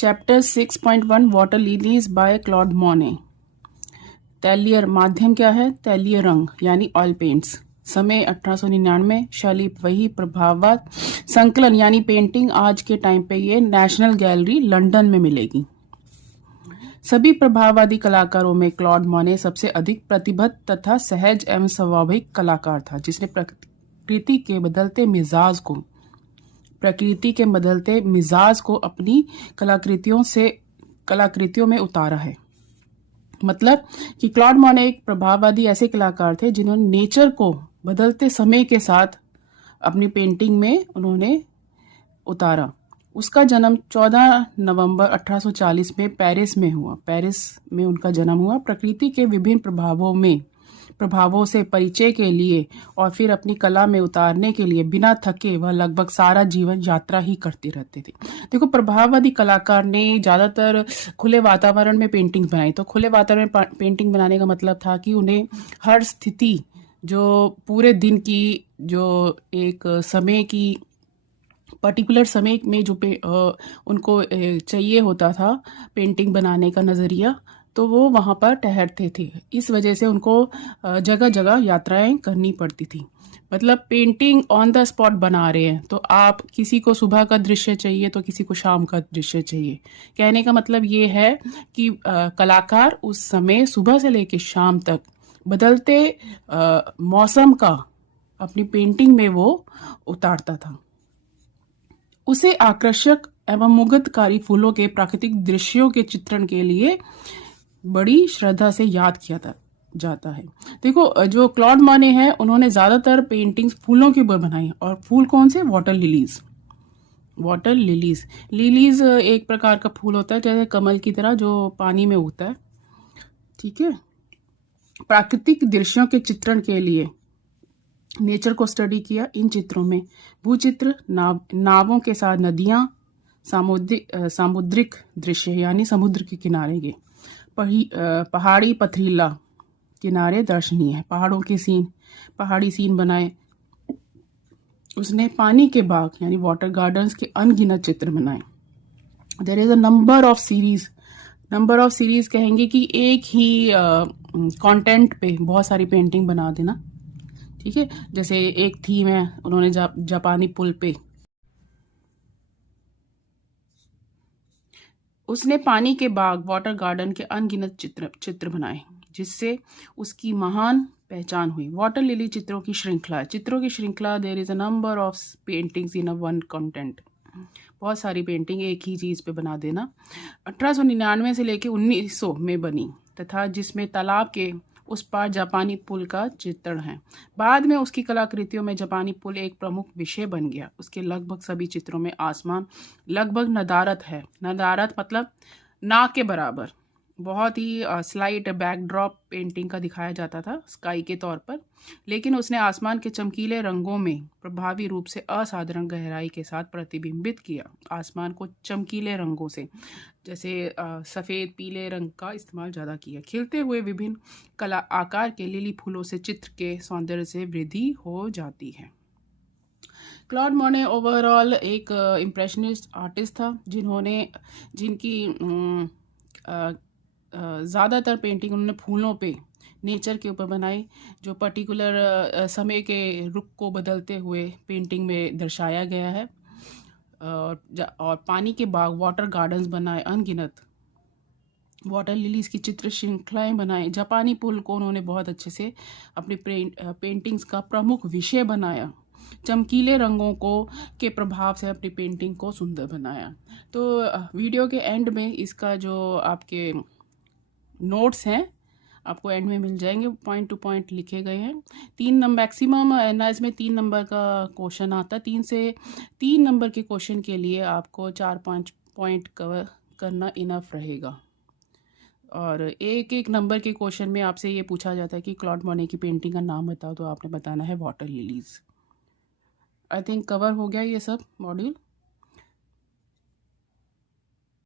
Chapter 6.1 water lilies by Claude Monet. तैलीय माध्यम क्या है? तैलीय रंग यानी ऑयल पेंट्स। समय 1899। शैली वही। प्रभाववाद संकलन यानी पेंटिंग आज के टाइम पे ये नेशनल गैलरी लंदन में मिलेगी। सभी प्रभाववादी कलाकारों में क्लॉड मोने सबसे अधिक प्रतिबद्ध तथा सहज एवं स्वाभाविक कलाकार था, जिसने प्रकृति के बदलते मिजाज को अपनी कलाकृतियों में उतारा है। मतलब कि क्लॉड मोने एक प्रभाववादी ऐसे कलाकार थे जिन्होंने नेचर को बदलते समय के साथ अपनी पेंटिंग में उन्होंने उतारा। उसका जन्म 14 नवंबर 1840 में पेरिस में उनका जन्म हुआ। प्रकृति के विभिन्न प्रभावों से परिचय के लिए और फिर अपनी कला में उतारने के लिए बिना थके वह लगभग सारा जीवन यात्रा ही करते रहते थे। देखो, प्रभाववादी कलाकार ने ज़्यादातर खुले वातावरण में पेंटिंग बनाई। तो खुले वातावरण में पेंटिंग बनाने का मतलब था कि उन्हें हर स्थिति, जो पूरे दिन की, जो एक समय की पर्टिकुलर समय में जो उनको चाहिए होता था पेंटिंग बनाने का नज़रिया, तो वो वहाँ पर ठहरते थे। इस वजह से उनको जगह जगह यात्राएं करनी पड़ती थी। मतलब पेंटिंग ऑन द स्पॉट बना रहे हैं, तो आप किसी को सुबह का दृश्य चाहिए तो किसी को शाम का दृश्य चाहिए। कहने का मतलब ये है कि कलाकार उस समय सुबह से लेकर शाम तक बदलते मौसम का अपनी पेंटिंग में वो उतारता था। उसे आकर्षक एवं मुग्धकारी फूलों के प्राकृतिक दृश्यों के चित्रण के लिए बड़ी श्रद्धा से याद किया जाता है। देखो, जो क्लॉड मोने हैं उन्होंने ज्यादातर पेंटिंग्स फूलों के ऊपर बनाई। और फूल कौन से? Water lilies. लिलीज एक प्रकार का फूल होता है, जैसे कमल की तरह, जो पानी में उगता है। ठीक है। प्राकृतिक दृश्यों के चित्रण के लिए नेचर को स्टडी किया। इन चित्रों में भूचित्र, नावों के साथ नदियां, सामुद्रिक दृश्य यानी समुद्र के किनारे के, पहाड़ी पथरीला किनारे दर्शनीय है, पहाड़ी सीन बनाए। उसने पानी के बाग यानी वाटर गार्डन्स के अनगिनत चित्र बनाए। There is a number of series कहेंगे कि एक ही कंटेंट पे बहुत सारी पेंटिंग बना देना। ठीक है। जैसे एक थीम है, उन्होंने जापानी पुल पे, उसने पानी के बाग, वाटर गार्डन के अनगिनत चित्र बनाए, जिससे उसकी महान पहचान हुई। वाटर लिली चित्रों की श्रृंखला there is a number of paintings in a one content. बहुत सारी पेंटिंग एक ही चीज पे बना देना। 1899 से लेकर 1900 में बनी तथा जिसमें तालाब के उस पार जापानी पुल का चित्रण है। बाद में उसकी कलाकृतियों में जापानी पुल एक प्रमुख विषय बन गया। उसके लगभग सभी चित्रों में आसमान लगभग नदारत है। नदारत मतलब ना के बराबर। बहुत ही स्लाइट बैकड्रॉप पेंटिंग का दिखाया जाता था स्काई के तौर पर, लेकिन उसने आसमान के चमकीले रंगों में प्रभावी रूप से असाधारण गहराई के साथ प्रतिबिंबित किया। आसमान को चमकीले रंगों से, जैसे सफ़ेद पीले रंग का इस्तेमाल ज़्यादा किया। खिलते हुए विभिन्न कला आकार के लिली फूलों से चित्र के सौंदर्य से वृद्धि हो जाती है। क्लॉड मोने ओवरऑल एक इम्प्रेशनिस्ट आर्टिस्ट था, जिनकी ज़्यादातर पेंटिंग उन्होंने फूलों पे, नेचर के ऊपर बनाई, जो पर्टिकुलर समय के रुख को बदलते हुए पेंटिंग में दर्शाया गया है। और पानी के बाग, वाटर गार्डन्स बनाए अनगिनत, वाटर लिलीज की चित्र श्रृंखलाएं बनाई। जापानी पुल को उन्होंने बहुत अच्छे से अपनी पेंटिंग्स का प्रमुख विषय बनाया। चमकीले रंगों के प्रभाव से अपनी पेंटिंग को सुंदर बनाया। तो वीडियो के एंड में इसका जो आपके नोट्स हैं आपको एंड में मिल जाएंगे, पॉइंट टू पॉइंट लिखे गए हैं। 3 नंबर मैक्सिमम एनालिसिस में 3 नंबर का क्वेश्चन आता है। 3 नंबर के क्वेश्चन के लिए आपको 4-5 पॉइंट कवर करना इनफ रहेगा। और एक नंबर के क्वेश्चन में आपसे ये पूछा जाता है कि क्लॉड मोने की पेंटिंग का नाम बताओ, तो आपने बताना है water lilies. I think cover हो गया ये सब मॉड्यूल।